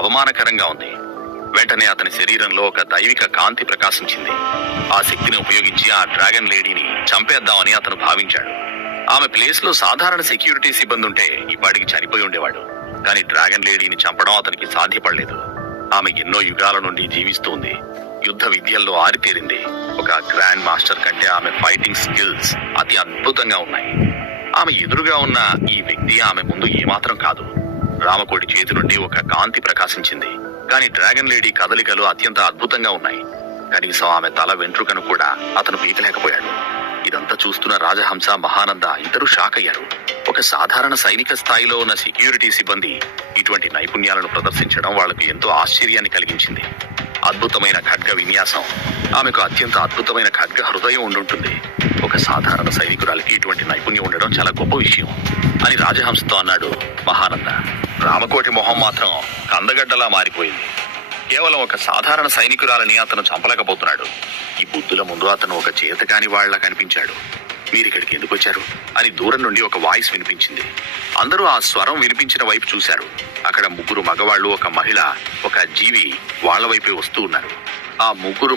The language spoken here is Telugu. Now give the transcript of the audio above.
అవమానకరంగా ఉంది. వెంటనే అతని శరీరంలో ఒక దైవిక కాంతి ప్రకాశించింది. ఆ శక్తిని ఉపయోగించి ఆ డ్రాగన్ లేడీని చంపేద్దామని అతను భావించాడు. ఆమె ప్లేస్ లో సాధారణ సెక్యూరిటీ సిబ్బంది ఉంటే ఇప్పటికి చనిపోయి ఉండేవాడు. కానీ డ్రాగన్ లేడీని చంపడం అతనికి సాధ్యపడలేదు. ఆమె ఎన్నో యుగాల నుండి జీవిస్తోంది. యుద్ధ విద్యల్లో ఆరితేరింది. ఒక గ్రాండ్ మాస్టర్ కంటే ఆమె ఫైటింగ్ స్కిల్స్ అతి అద్భుతంగా ఉన్నాయి. ఆమె ఎదురుగా ఉన్న ఈ వ్యక్తి ఆమె ముందు ఏమాత్రం కాదు. రామకోటి చేతి నుండి ఒక కాంతి ప్రకాశించింది. కానీ డ్రాగన్ లేడీ కదలికలు అత్యంత అద్భుతంగా ఉన్నాయి. కనీసం ఆమె తల వెంట్రుకను కూడా అతను పీకలేకపోయాడు. ఇదంతా చూస్తున్న రాజహంస, మహానంద ఇద్దరు షాక్ అయ్యారు. ఒక సాధారణ సైనిక స్థాయిలో ఉన్న సెక్యూరిటీ సిబ్బంది ఇటువంటి నైపుణ్యాలను ప్రదర్శించడం వాళ్లకు ఎంతో ఆశ్చర్యాన్ని కలిగించింది. అద్భుతమైన ఖడ్గ విన్యాసం, ఆమెకు అత్యంత అద్భుతమైన ఖడ్గ హృదయం ఉండుంటుంది. ఒక సాధారణ సైనికురాలికి ఇటువంటి నైపుణ్యం ఉండడం చాలా గొప్ప విషయం అని రాజహంసతో అన్నాడు మహానంద. రామకోటి మొహం మాత్రం కందగడ్డలా మారిపోయింది. కేవలం ఒక సాధారణ సైనికురాలని అతను చంపలేకపోతున్నాడు. ఈ బుద్ధుల ముందు అతను ఒక చేతకాని వాళ్ళ కనిపించాడు. మీరిక్కడికి ఎందుకు వచ్చారు అని దూరం నుండి ఒక వాయిస్ వినిపించింది. అందరూ ఆ స్వరం వినిపించిన వైపు చూశారు. అక్కడ ముగ్గురు మగవాళ్లు, ఒక మహిళ, ఒక జీవి వాళ్ల వైపే వస్తూ ఉన్నారు. ఆ ముగ్గురు